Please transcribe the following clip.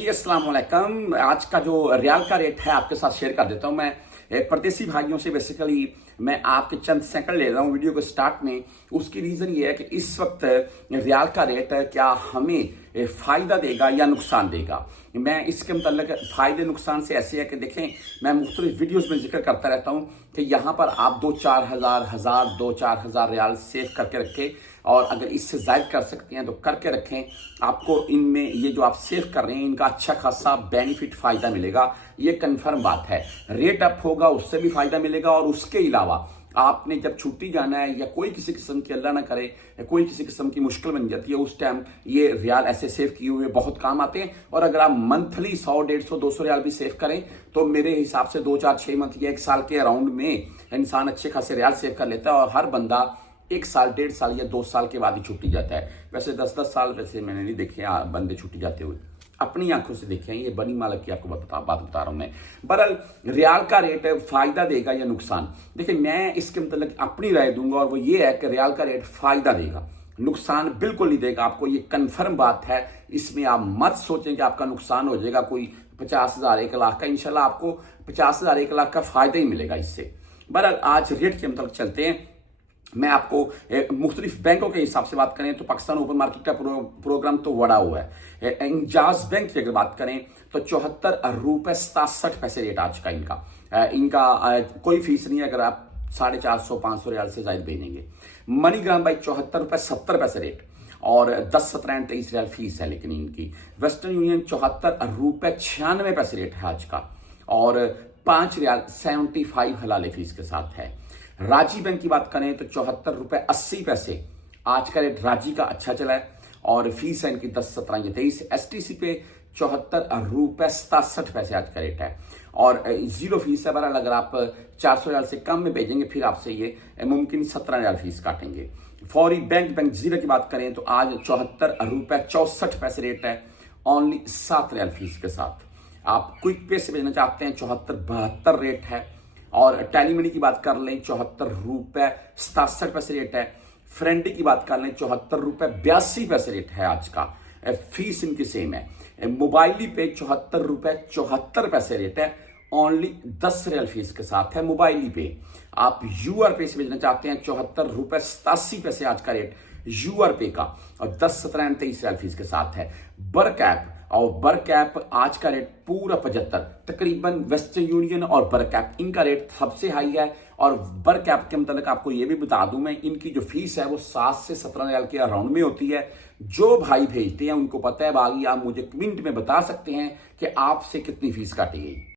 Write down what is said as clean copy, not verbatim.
जी अस्सलाम वालेकुम। आज का जो रियाल का रेट है आपके साथ शेयर कर देता हूं मैं। परदेसी भाइयों से बेसिकली मैं आपके चंद सेकंड ले रहा हूं वीडियो को स्टार्ट में। उसकी रीजन ये है कि इस वक्त रियाल का रेट क्या हमें फायदा देगा या नुकसान देगा। मैं इसके मतलब फायदे नुकसान से ऐसे है कि देखें, मैं मुख्तलिफ वीडियोस में जिक्र करता रहता हूं कि यहाँ पर आप 2-4 हज़ार रियाल सेव करके रखें, और अगर इससे ज़ायद कर सकते हैं तो करके रखें। आपको इनमें ये जो आप सेव कर रहे हैं इनका अच्छा खासा बेनिफिट फायदा मिलेगा, ये कंफर्म बात है। रेट अप होगा उससे भी फायदा मिलेगा, और उसके अलावा आपने जब छुट्टी जाना है या कोई किसी किस्म की, अल्लाह ना करे, कोई किसी किस्म की मुश्किल बन जाती है, उस टाइम ये रियाल ऐसे सेव किए हुए बहुत काम आते हैं। और अगर आप मंथली 100, 150, 200 रियाल भी सेव करें तो मेरे हिसाब से 2, 4, 6 मंथ या 1 साल के अराउंड में इंसान अच्छे खासे रियाल सेव कर लेता है। और हर बंदा 1 साल, 1.5 साल या 2 साल के बाद ही छुट्टी जाता है। वैसे 10-10 साल वैसे मैंने नहीं देखे बंदे छुट्टी जाते हुए, अपनी आंखों से देखे हैं। ये बनी मालक की आपको बात बता रहा हूं मैं। बहरहाल रियाल का रेट फायदा देगा या नुकसान, देखिए मैं इसके मतलब अपनी राय दूंगा, और वो ये है कि रियाल का रेट फायदा देगा, नुकसान बिल्कुल नहीं देगा आपको। ये कंफर्म बात है, इसमें आप मत सोचें कि आपका नुकसान हो जाएगा कोई 50,000, 1 लाख का। इंशाल्लाह आपको 50,000, 1 लाख का फायदा ही मिलेगा इससे। बहरहाल आज रेट के मतलब चलते हैं। मैं आपको मुख्तलिफ बैंकों के हिसाब से बात करें तो पाकिस्तान ओपन मार्केट का प्रोग्राम तो बड़ा हुआ है। इंजाज बैंक की अगर बात करें तो 74 रुपए 67 रेट आज का इनका कोई फीस नहीं है अगर आप 450-500 रियाल से ज्यादा भेजेंगे। मनीग्राम भाई 74 रुपए 70 रेट, और 10, 17 एंड 23 रियाल फीस है लेकिन इनकी। वेस्टर्न यूनियन 74 रुपए 96 रेट है आज का, और 5 रियाल 75 हलाले फीस के साथ है। राजी बैंक की बात करें तो 74 रुपए 80 आज का रेट राजी का अच्छा चला है, और फीस है इनकी 10, 17 या 23। एसटीसी पे 74 रुपए 67 आज का रेट है, और जीरो फीस है। बहरहाल अगर आप 400 रियाल से कम में भेजेंगे फिर आपसे ये मुमकिन 17 रियाल फीस काटेंगे। फौरी बैंक जीरो की बात करें तो आज 74 रुपए 64 रेट है, ओनली 7 रियाल फीस के साथ। आप क्विक पे से भेजना चाहते हैं 74-72 रेट है, और टेलीमनी की बात कर लें 74 रुपए 67 रेट है। फ्रेंडी की बात कर लें 74 रुपए 82 रेट है आज का, फीस इनकी सेम है। मोबाइली पे 74 रुपए 74 रेट है, ओनली 10 रियाल फीस के साथ है मोबाइली पे। आप यूआर पे से भेजना चाहते हैं 74 रुपए 87 आज का रेट यूआर पे का, और 10, 17 एंड 23 रियाल फीस के साथ है। बरकैप और बरकैप आज का रेट पूरा 75 तकरीबन। वेस्टर्न यूनियन और बरकैप इनका रेट सबसे हाई है, और बरकैप के मतलब आपको ये भी बता दूं मैं, इनकी जो फीस है वो 7 से 17 रियाल के अराउंड में होती है। जो भाई भेजते हैं उनको पता है, बाकी आप मुझे कमेंट में बता सकते हैं कि आपसे कितनी फीस काटी गई।